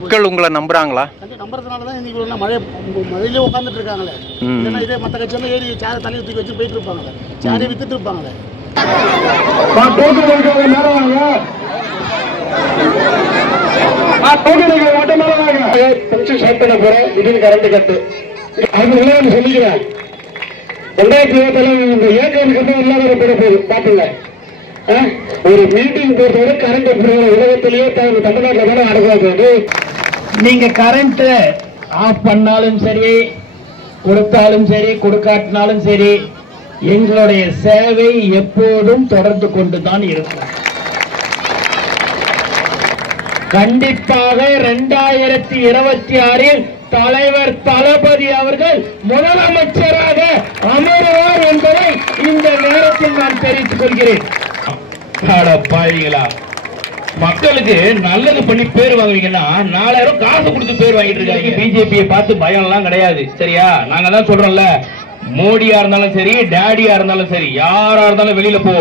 மக்கள் உங்களை நம்புறாங்களா? நம்புறதுனால தான் இன்னைக்கு மழையிலே உட்காந்துட்டு இருக்காங்களே. இல்லைன்னா இதே மற்ற கட்சி வந்து ஏறி சேரை தலையை தூக்கி வச்சு போயிட்டு இருப்பாங்களே, சேரையை வித்துட்டு இருப்பாங்களே. கரண்ட் கட்டு அது சொல்லிக்கிறேன். 2027 ஏற்கனவே இல்லாத போகுது பாத்துங்க. ஒரு மீட்டிங் பொறுத்தவரை கரண்ட் உலகத்திலேயே தமிழ்நாட்டில் தானே நடக்காது. நீங்க கரண்ட் ஆஃப் பண்ணாலும் சரி, கொடுத்தாலும் சரி, கொடுக்காட்டினாலும் சரி, எங்களுடைய சேவை எப்போதும் தொடர்ந்து கொண்டுதான் இருக்கும். கண்டிப்பாக 2026 தலைவர் தளபதி அவர்கள் முதலமைச்சராக அமருவார் என்பதை இந்த நேரத்தில் நான் தெரிவித்துக் கொள்கிறேன். மக்களுக்கு நல்லது பண்ணி பேர் வாங்குவீங்கன்னா 4000 காசு கொடுத்து பேர் வாங்கிட்டு இருக்காங்க. பிஜேபியை பார்த்து பயம் எல்லாம் கிடையாது, சரியா? நாங்க தான் சொல்றோம்ல, மோடியா இருந்தாலும் சரி, டேடியா இருந்தாலும் சரி, யாரா இருந்தாலும் வெளியில போ.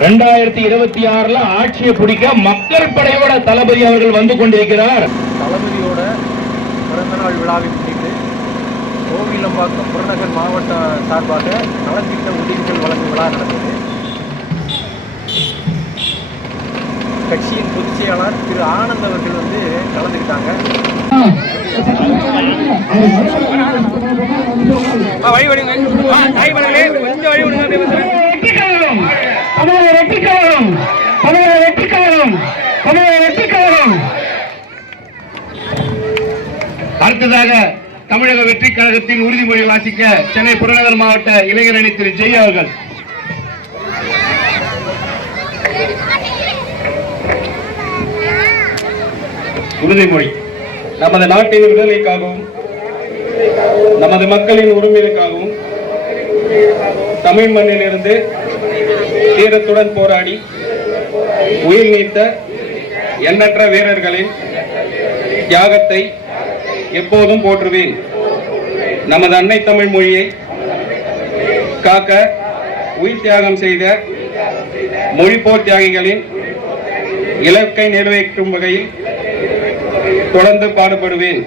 2026 ஆட்சியை பிடிக்க மக்கள் படையோட தளபதி அவர்கள் வந்து கொண்டிருக்கிறார். தளபதியோட பிறந்தநாள் விழாவை முன்னிட்டு கோவிலம்பாக்கம் புறநகர் மாவட்ட சார்பாக நலத்திட்ட உதவிகள் வழங்கும் விழா நடந்தது. கட்சியின் பொதுச் செயலாளர் திரு ஆனந்த் அவர்கள் வந்து கலந்துக்கிட்டாங்க. அடுத்ததாக தமிழக வெற்றி கழகத்தின் உறுதிமொழி வாசிக்க சென்னை புறநகர் மாவட்ட இளைஞர் அணி திரு ஜெய் அவர்கள். உறுதிமொழி. நமது நாட்டின் விடுதலைக்காகவும் நமது மக்களின் உரிமைகளுக்காகவும் தமிழ் மண்ணிலிருந்து தீரத்துடன் போராடி உயிர் நீத்த எண்ணற்ற வீரர்களின் தியாகத்தை எப்போதும் போற்றுவேன். நமது அன்னை தமிழ் மொழியை காக்க உயிர் தியாகம் செய்த மொழிப்போர் தியாகிகளின் இலக்கை நிறைவேற்றும் வகையில் தொடர்ந்து பாடுபடுவேன்.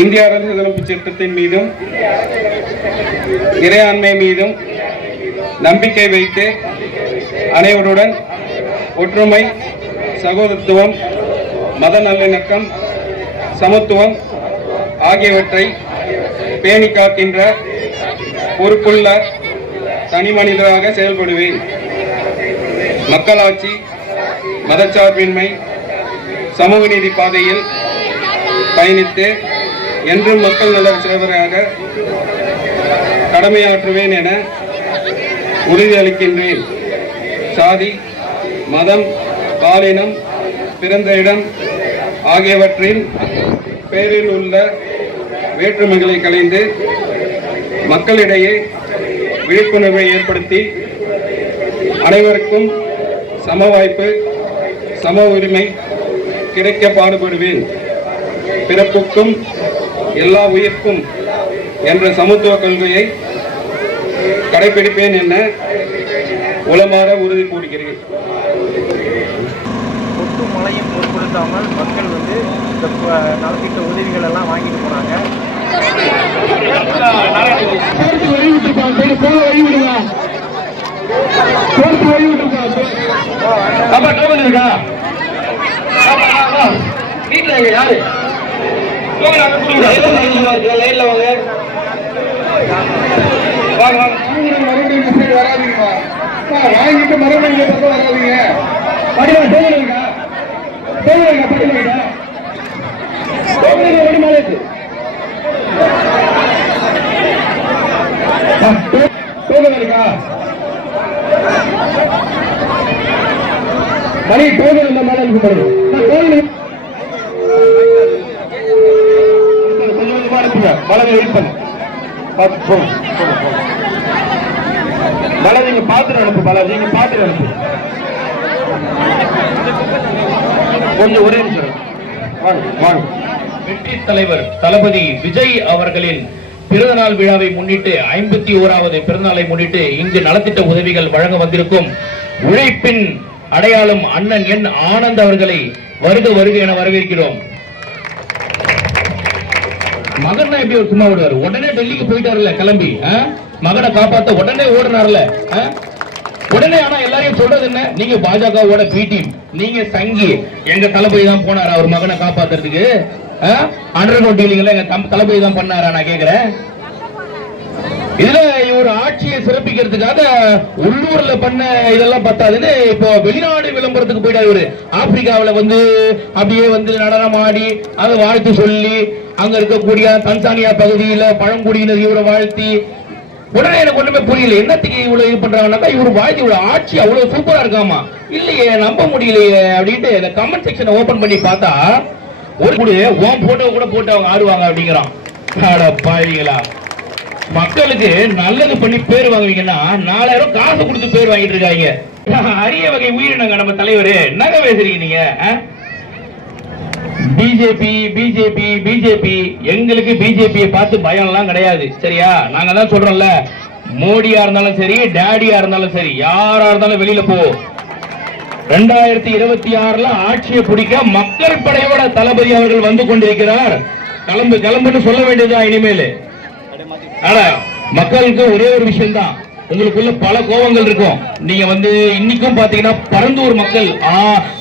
இந்திய அரசியலமைப்பு சட்டத்தின் மீதும் இறையாண்மை மீதும் நம்பிக்கை வைத்து அனைவருடன் ஒற்றுமை, சகோதரத்துவம், மத நல்லிணக்கம், சமத்துவம் ஆகியவற்றை பேணி காக்கின்ற பொறுப்புள்ள தனி மனிதராக செயல்படுவேன். மக்களாட்சி, மதச்சார்பின்மை, சமூக நீதி பாதையில் பயணித்து என்றும் மக்கள் நல சேவகராக கடமையாற்றுவேன் என உறுதியளிக்கின்றேன். சாதி, மதம், பாலினம், பிறந்த இடம் ஆகியவற்றின் பேரில் உள்ள வேற்றுமைகளை களைந்து மக்களிடையே விழிப்புணர்வை ஏற்படுத்தி அனைவருக்கும் சம வாய்ப்பு, சம உரிமை கிடைக்க பாடுபடுவேன். பிறப்புக்கும் எல்லா உயிர்க்கும் என்ற சமத்துவ கொள்கையை கடைபிடிப்பேன் என உளமாற உறுதி கூறுகிறேன். கொட்டு மழையும் பொருட்படுத்தாமல் மக்கள் வந்து இந்த நலத்திட்ட உதவிகள் எல்லாம் வாங்கிட்டு போனாங்க. வீட்டுல யாரு லைன்ல வாங்க மறுபடியும் வராதீங்கப்பா, வாங்கிட்டு மறுபடியும் வராதீங்க. மணி டோக்கன் இந்த மாதிரி பாலாஜி வெயிட் பண்ணு, பாலாஜி நீங்க பாத்துட்டு அனுப்பு. பாலாஜி நீங்க பாத்துட்டு அனுப்பு. கொஞ்சம் ஒரே நிமிஷம் வாங்க. வெற்றி தலைவர் தளபதி விஜய் அவர்களின் பிறந்தநாள் விழாவை முன்னிட்டு 51வது பிறந்தநாளை முன்னிட்டு இங்கு நலத்திட்ட உதவிகள் வழங்க வந்திருக்கும் உழைப்பின் அடையாளம் அண்ணன் என் ஆனந்த் அவர்களை வருக வருக என வரவேற்கிறோம். மகன் எப்படி ஒரு சும்மா விடுவாரு? உடனே டெல்லிக்கு போயிட்டாருல கிளம்பி, மகனை காப்பாத்த உடனே ஓடுனார்ல உடனே. ஆனா எல்லாரையும் சொல்றது என்ன, நீங்க பாஜகவோட பி டீம், நீங்க சங்கி. எங்க தளபதி தான் போனாரா அவர் மகனை காப்பாத்துறதுக்கு? அண்டர் கிரவுண்ட் டீலிங்ல எங்க தளபதி தான் பண்ணாரா? நான் கேக்குறேன். இதுல இவர் ஆட்சியை சிறப்பிக்கிறதுக்காக உள்ளூர்ல பண்ண இதெல்லாம் பத்தாதுன்னு இப்போ வெளிநாடு விளம்பரத்துக்கு போயிட்டாரு இவரு. ஆப்பிரிக்காவில வந்து அப்படியே வந்து நடனம் ஆடி அதை வாழ்த்து சொல்லி, அங்க இருக்கக்கூடிய தன்சானியா பகுதியில பழங்குடியினர் இவரை வாழ்த்தி, உடனே எனக்கு ஒண்ணுமே புரியல, என்னத்துக்கு இவ்வளவு இது பண்றாங்கன்னாக்கா இவரு வாழ்த்து இவ்வளவு ஆட்சி அவ்வளவு சூப்பரா இருக்காமா, இல்லையே நம்ப முடியலையே அப்படின்ட்டு இந்த கமெண்ட் செக்ஷனை ஓபன் பண்ணி பார்த்தா ஒரு கூட ஓம் போட்டோ கூட போட்டு அவங்க ஆடுவாங்க அப்படிங்கிறான். பாவீங்களா, மக்களுக்கு நல்லது பண்ணி பேர் வாங்குவீங்கன்னா 4000 காசு கொடுத்து பேர் வாங்கிட்டு இருக்காங்க. அரிய வகை உயிரினங்க நம்ம தலைவர். என்னங்க பேசுறீங்க நீங்க? BJP BJP BJP. எங்களுக்கு பிஜேபியை பார்த்து பயம் எல்லாம் கிடையாது, சரியா? நாங்க தான் சொல்றோம்ல, மோடியா இருந்தாலும் சரி, டேடியா இருந்தாலும் சரி, யாரா இருந்தாலும் வெளியில போ. 2026 ஆட்சியை பிடிக்க மக்கள் படையோட தளபதி அவர்கள் வந்து கொண்டிருக்கிறார். கிளம்பு கிளம்புன்னு சொல்ல வேண்டியதுதான் இனிமேல். ஆனா மக்களுக்கு ஒரே ஒரு விஷயம் தான், உங்களுக்குள்ள பல கோபங்கள் இருக்கும். நீங்க வந்து இன்னைக்கும் பாத்தீங்கன்னா பரந்தூர் மக்கள்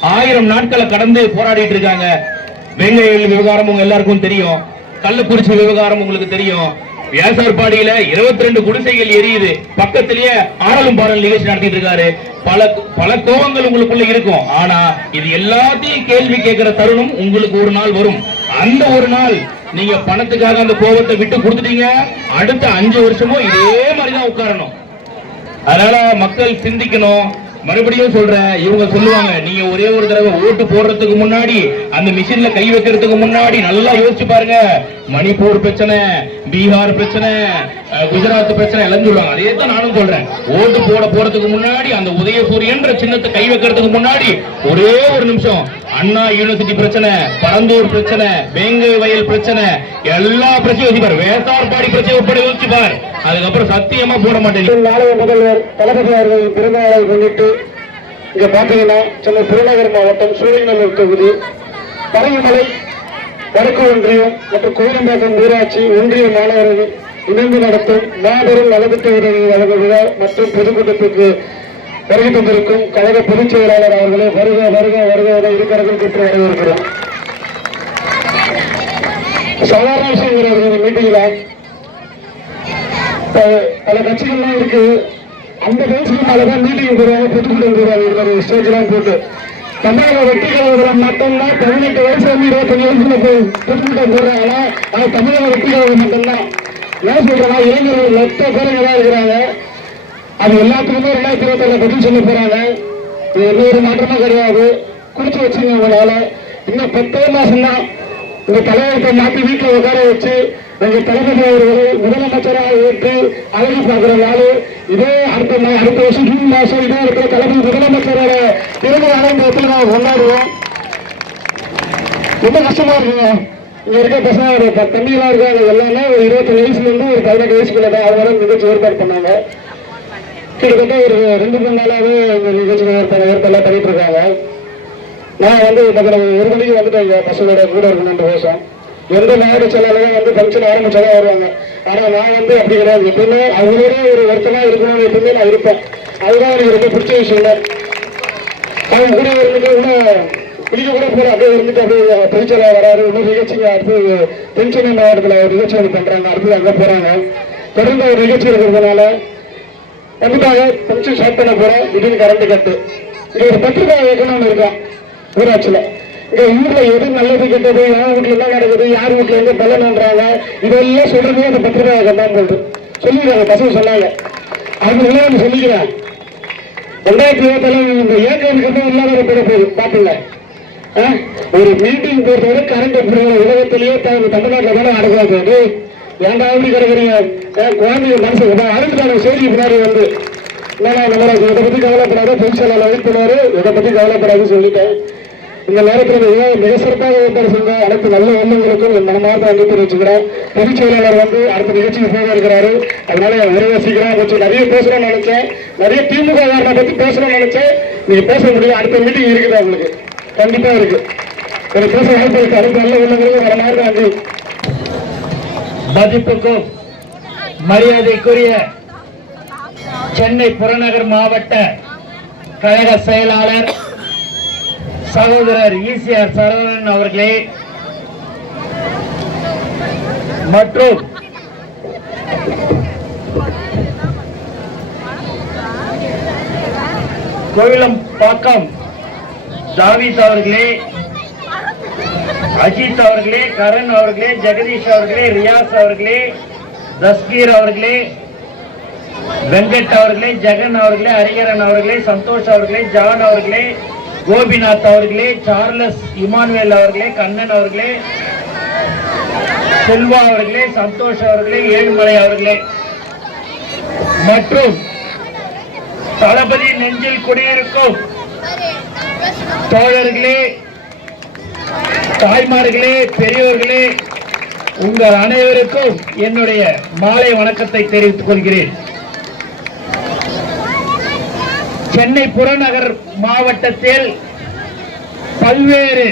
1000 நாட்களை கடந்து போராடிட்டு இருக்காங்க. வெங்கையில் விவகாரம் உங்க எல்லாருக்கும் தெரியும், கள்ளக்குறிச்சி விவகாரம் உங்களுக்கு தெரியும். வியாசார்பாடியில 22 குடிசைகள் எரியுது, பக்கத்திலேயே ஆடலும் பாடல் நிகழ்ச்சி நடத்திட்டு இருக்காரு. பல கோபங்கள் உங்களுக்குள்ள இருக்கும். ஆனா இது எல்லாத்தையும் கேள்வி கேட்கிற தருணம் உங்களுக்கு ஒரு நாள் வரும். அந்த ஒரு நாள் நீங்க பணத்துக்காக அந்த கோபத்தை விட்டு கொடுத்துட்டீங்க, அடுத்த 5 வருஷமும் இதே மாதிரிதான் உட்காரணும். அதனால மக்கள் சிந்திக்கணும். மறுபடியும் சொல்றேன், இவங்க சொல்லுவாங்க நீங்க ஒரே ஒரு தடவை ஓட்டு போடுறதுக்கு முன்னாடி, அந்த மிஷின்ல கை வைக்கிறதுக்கு முன்னாடி நல்லா யோசிச்சு பாருங்க. மணிப்பூர் பிரச்சனை, பீகார் பிரச்சனை, குஜராத் பிரச்சனை எல்லாம் சொல்லுவாங்க. அதே தான் நானும் சொல்றேன். ஓட்டு போறதுக்கு முன்னாடி அந்த உதயசூரியன்ற சின்னத்தை கை வைக்கிறதுக்கு முன்னாடி ஒரே ஒரு நிமிஷம் அண்ணா யூனிவர்சிட்டி பிரச்சனை, பரந்தூர் பிரச்சனை, வேங்கை வயல் பிரச்சனை, எல்லா பிரச்சனையும் யோசிச்சு பாரு. வேசார்பாடி பிரச்சனை உட்பட யோசிச்சு பாரு. அதுக்கப்புறம் சத்தியமா போட மாட்டேன். நாளைய முதல்வர் தளபதி அவர்கள் பிறந்தநாளை முன்னிட்டு இங்க பாத்தீங்கன்னா சென்னை புறநகர் மாவட்டம் சூரியநல்லூர் தொகுதி பரங்கிமலை வடக்கு ஒன்றியம் மற்றும் கோயிலம்பாக்கம் ஊராட்சி ஒன்றிய மாணவர்கள் இணைந்து நடத்தும் மாபெரும் நலத்திட்ட உதவி வழங்கும் விழா மற்றும் பொதுக்கூட்டத்திற்கு வருகை தந்திருக்கும் கழக பொதுச் செயலாளர் அவர்களே வருக வருக வருக என இருக்கிறது பெற்று வரவேற்கிறோம். சாதாரண விஷயம் மீட்டிங்ல பல கட்சிகள்லாம் இருக்கு, அந்த வயசுக்கு மேலதான் மீட்டிங் போடுவாங்க, பொதுக்கூட்டம் போடுவாங்க, ஸ்டேஜ் எல்லாம் போட்டு. தமிழக வெற்றி கழகம் மட்டும்தான் 18 வயசு 25 வயசுல போய் பொதுக்கூட்டம் போடுறாங்களா? ஆனா தமிழக வெற்றி கழகம் மட்டும்தான். ஏன் சொல்றேன்னா, இளைஞர்கள் லட்ச பேருங்க தான் இருக்கிறாங்க. அது எல்லாத்துக்குமே 2026 பதில் சொல்ல போறாங்க. இது எந்த ஒரு மாற்றமும் கிடையாது. குடிச்சு வச்சுங்க உங்களால. இன்னும் 10 மாசம் தான் இந்த தலைவரத்தை மாற்றி வீட்டில் உட்கார வச்சு எங்க தளபதி அவர்களை முதலமைச்சராக ஏற்று அழகு பார்க்கிற நாள் இதே. அடுத்த வருஷம் ஜூன் மாசம் இதே இருக்கிற தளபதி முதலமைச்சரோட பிறகு இடத்துல நாங்கள் கொண்டாடுவோம். ரொம்ப கஷ்டமா இருக்குங்க. இங்க இருக்க பசங்க ஒரு தம்பிலாம் இருக்காங்க, எல்லாமே ஒரு 25 வயசுல இருந்து ஒரு 18 வயசுக்குள்ள தான் அவங்க நிகழ்ச்சி ஏற்பாடு பண்ணாங்க. கிட்டத்தட்ட ஒரு 2 மணி நாளாவே இந்த நிகழ்ச்சி ஏற்பாடு பண்ணிட்டு இருக்காங்க. நான் வந்து ஒரு மணிக்கு வந்துட்டேன் பசங்களோட கூட இருக்கணும் கோஷம். எந்த மாவட்ட செயலாளரும் வந்து ஃபங்க்ஷன் ஆரம்பிச்சாதான் வருவாங்க. ஆனா நான் வந்து அப்படி கிடையாது. எப்பவுமே அவங்களோட ஒரு வருத்தமா இருக்கணும்னு எப்பவுமே நான் இருப்பேன். அதுதான் எனக்கு ரொம்ப பிடிச்ச விஷயம் தான். அவங்க கூட இருந்துட்டு இன்னும் குளிக்க கூட போல அப்படியே இருந்துட்டு அப்படியே பொதுச்செயலாளர் வராரு. இன்னும் நிகழ்ச்சிங்க அடுத்து தென்சென்னை மாவட்டத்தில் ஒரு நிகழ்ச்சி வந்து பண்றாங்க, அடுத்தது அங்கே போறாங்க. தொடர்ந்து ஒரு நிகழ்ச்சி இருக்கிறதுனால வந்துட்டாங்க. ஃபங்க்ஷன் ஸ்டார்ட் பண்ண போறோம். திடீர்னு கரண்ட் கட்டு. இங்க ஒரு பத்திரிகை இயக்கணும்னு இருக்கேன் ஊராட்சியில. இங்க ஊர்ல எது நல்லது கெட்டது, யார் வீட்டுல என்ன நடக்குது, யார் வீட்டுல எங்க பலன்றாங்க, இதெல்லாம் சொல்றதே அந்த பத்திரிகை தான் போட்டு சொல்லிக்கிறாங்க. பசங்க சொன்னாங்க, அவங்க சொல்லிக்கிறேன். 2027 இந்த ஏற்கனவே இல்லாத பெற போகுது பாத்துங்க. ஒரு மீட்டிங் பொறுத்தவரை கரண்ட் உலகத்திலேயே தமிழ்நாட்டில் தானே நடக்காது. ஏண்டாவது கிடைக்கிறீங்க குழந்தைங்க மனசு அறுபதான செய்தி பின்னாடி வந்து என்னன்னா நம்மளை இதை பத்தி கவலைப்படாது, பொதுச்செயலாளர் அழைப்பினாரு, இதை பத்தி கவலைப்படாதுன்னு சொல்லிட்டேன். இந்த நேரத்தில் மிக சிறப்பாக ஏற்பாடு செஞ்ச அனைத்து நல்ல எண்ணங்களுக்கும் என் மனமார்ந்த நன்றி தெரிவிச்சுக்கிறேன். பொதுச் செயலாளர் வந்து அடுத்த நிகழ்ச்சிக்கு போக இருக்கிறாரு. அதனால உரையாசிக்கிறேன். கொஞ்சம் நிறைய பேசணும்னு நினைச்சேன், நிறைய திமுக பத்தி பேசணும்னு நினைச்சேன். நீங்க பேச முடியும். அடுத்த மீட்டிங் இருக்குது, அவங்களுக்கு கண்டிப்பா இருக்கு. ஒரு பேச வாய்ப்பு அனைத்து நல்ல உள்ளவர்களும் வரலாறு நன்றி. மதிப்புக்கும் மரியாதைக்குரிய சென்னை புறநகர் மாவட்ட கழக செயலாளர் சகோதரர் ஈசிஆர் சரவணன் அவர்களே மற்றும் கோவிலம்பாக்கம் தாவீத் அவர்களே, அஜித் அவர்களே, கரண் அவர்களே, ஜெகதீஷ் அவர்களே, ரியாஸ் அவர்களே, தஸ்கீர் அவர்களே, வெங்கட் அவர்களே, ஜெகன் அவர்களே, ஹரிகரன் அவர்களே, சந்தோஷ் அவர்களே, ஜான் அவர்களே, கோபிநாத் அவர்களே, சார்லஸ் இமானுவேல் அவர்களே, கண்ணன் அவர்களே, செல்வா அவர்களே, சந்தோஷ் அவர்களே, ஏழுமலை அவர்களே மற்றும் தளபதி நெஞ்சில் குடியிருக்கும் தோழர்களே, தாய்மார்களே, பெரியோர்களே, உங்கள் அனைவருக்கும் என்னுடைய மாலை வணக்கத்தை தெரிவித்துக் கொள்கிறேன். சென்னை புறநகர் மாவட்டத்தில் பல்வேறு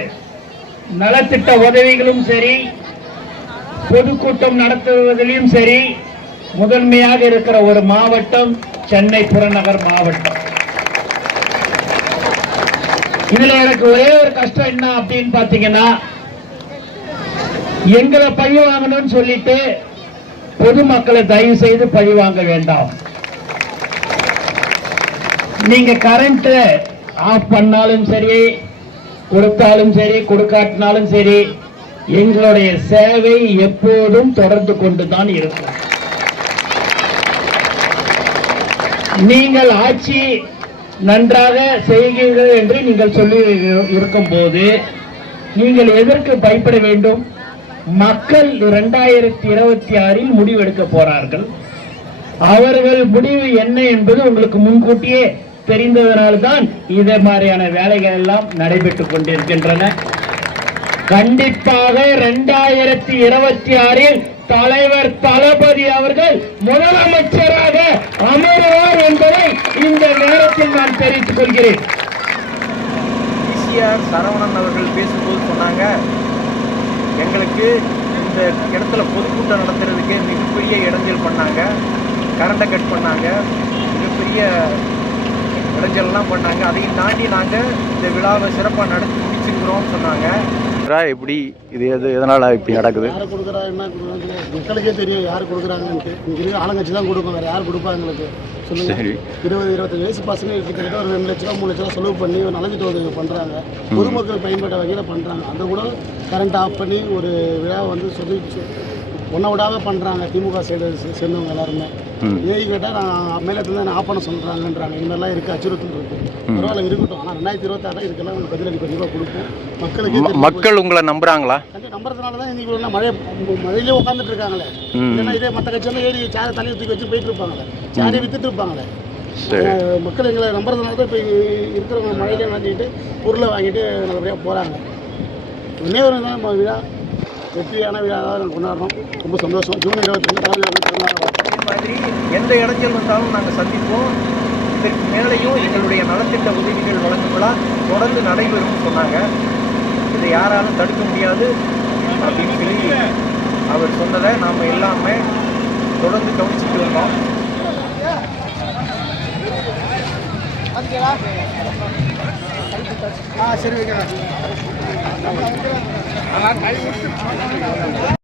நலத்திட்ட உதவிகளும் சரி, பொதுக்கூட்டம் நடத்துவதிலும் சரி, முதன்மையாக இருக்கிற ஒரு மாவட்டம் சென்னை புறநகர் மாவட்டம். இதுல எனக்கு ஒரே ஒரு கஷ்டம் என்ன அப்படின்னு பாத்தீங்கன்னா, எங்களை பழி வாங்கணும்னு சொல்லிட்டு பொதுமக்களை தயவு செய்து பழி வாங்க வேண்டாம். நீங்க கரண்ட் ஆஃப் பண்ணாலும் சரி, கொடுத்தாலும் சரி, கொடுக்காட்டினாலும் சரி, எங்களுடைய சேவை எப்போதும் தொடர்ந்து கொண்டுதான் இருக்கும். நீங்கள் ஆட்சி நன்றாக செய்கிறீர்கள் என்று நீங்கள் சொல்லி இருக்கும் போது நீங்கள் எதற்கு பயப்பட வேண்டும்? மக்கள் 2026 முடிவெடுக்க போறார்கள். அவர்கள் முடிவு என்ன என்பது உங்களுக்கு முன்கூட்டியே தெரிந்ததனால்தான் இதே மாதிரியான வேலைகள் எல்லாம் நடைபெற்றுக் கொண்டிருக்கின்றன. கண்டிப்பாக 2026 தலைவர் தளபதி அவர்கள் முதலமைச்சராக அமருவார் என்பதை இந்த நேரத்தில் நான் தெரிவித்துக் கொள்கிறேன். ஈசிஆர் சரவணன் அவர்கள் பேசும்போது சொன்னாங்க, எங்களுக்கு இந்த இடத்துல பொதுக்கூட்டம் நடத்துறதுக்கு மிகப்பெரிய இடைஞ்சல் பண்ணாங்க, கரண்டை கட் பண்ணாங்க, மிகப்பெரிய இடைஞ்சல்லாம் பண்ணாங்க. அதையும் தாண்டி நாங்கள் இந்த விழாவை சிறப்பாக நடத்தி முடிச்சிருக்கிறோம்னு சொன்னாங்க. எப்படி இது எதனால் இப்படி நடக்குது? யார் கொடுக்குறா என்ன கொடுக்குறாங்க மக்களுக்கே தெரியும் யார் கொடுக்குறாங்கன்ட்டு. இங்கே இருக்க ஆளுங்கட்சி தான் கொடுக்கும், வேறு யார் கொடுப்பா எங்களுக்கு சொல்லுங்க. 20-25 வயசு பசங்க கிட்டத்தட்ட ஒரு 2 லட்ச ரூபா 3 லட்ச ரூபா செலவு பண்ணி ஒரு நலத்திட்ட உதவி பண்ணுறாங்க, பொதுமக்கள் பயன்பட்ட வகையில் பண்ணுறாங்க. அந்த கூட கரண்ட் ஆஃப் பண்ணி ஒரு விழாவை வந்து சொல்லி ஒன்றை விடாமல் பண்ணுறாங்க. திமுக சைடு சேர்ந்தவங்க எல்லாருமே ஏஐ கேட்டால் நான் மேலத்துல தான் ஆஃப் பண்ண சொல்கிறாங்கன்றாங்க. இந்த மாதிரிலாம் இருக்குது, அச்சுறுத்தல் இருக்குது. பரவாயில்ல இருக்கட்டும், ஆனால் 2026 இதுக்கெல்லாம் உங்களுக்கு பதிலடி கண்டிப்பாக கொடுப்போம். மக்கள் உங்களை நம்புறாங்களா? நம்புறதுனால தான் இன்னைக்கு மழையிலே உட்காந்துட்டு இருக்காங்களே. இல்லைன்னா இதே மற்ற கட்சியெல்லாம் ஏறி சேரை தலையை தூக்கி வச்சு போயிட்டு இருப்பாங்களே, சேரையை வித்துட்டு இருப்பாங்களே. மக்கள் எங்களை நம்புறதுனால தான் இப்போ இருக்கிறவங்க மழையிலே நினைச்சிக்கிட்டு பொருளை வாங்கிட்டு நல்லபடியாக போகிறாங்க. இன்னே ஒரு தான் விழா வெற்றியான விழாவாக நாங்கள் கொண்டாடுறோம். ரொம்ப சந்தோஷம். ஜூன் 22 மாதிரி எந்த இடைஞ்சல் வந்தாலும் நாங்கள் சந்திப்போம். இதற்கு மேலேயும் எங்களுடைய நலத்திட்ட உதவிகள் வழங்கும் விழா தொடர்ந்து நடைபெறும் சொன்னாங்க. இதை யாராலும் தடுக்க முடியாது அப்படின்னு சொல்லி அவர் சொன்னதை நாம் எல்லாமே தொடர்ந்து கவனிச்சுட்டு வந்தோம். சரி.